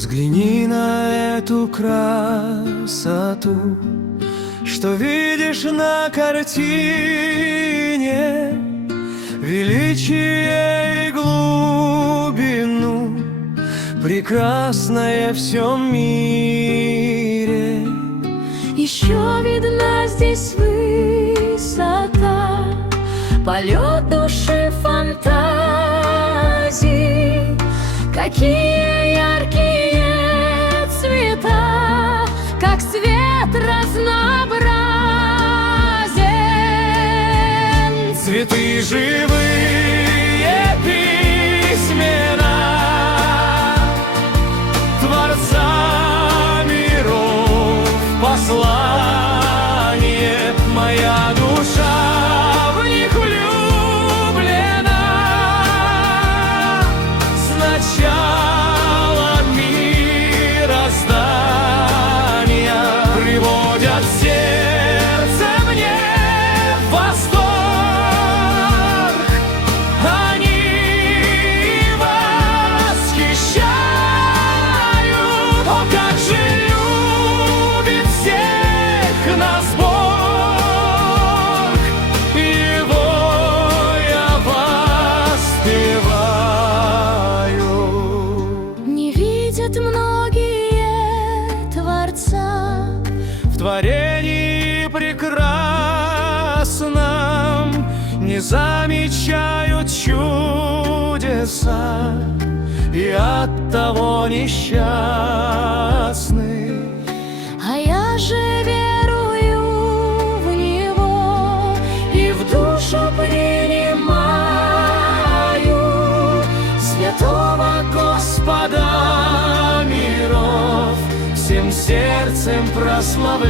Взгляни на эту красоту, что видишь на картине, величие и глубину, прекрасное в всем мире. Еще видна здесь высота, полет души фантазии. Какие яркие цвета, как свет разнообразен. Цветы живые письмена Творца миров, послание. Моя душа в них влюблена. С начала мироздания приводят сердце мне в восторг. Они восхищают. О, как же любит всех нас Бог! Его я воспеваю. Не видят многие Творца В творении прекрасном, не замечают чудеса и оттого несчастны. А я же верую в Него и в душу принимаю святого Господа миров, всем сердцем прославляю.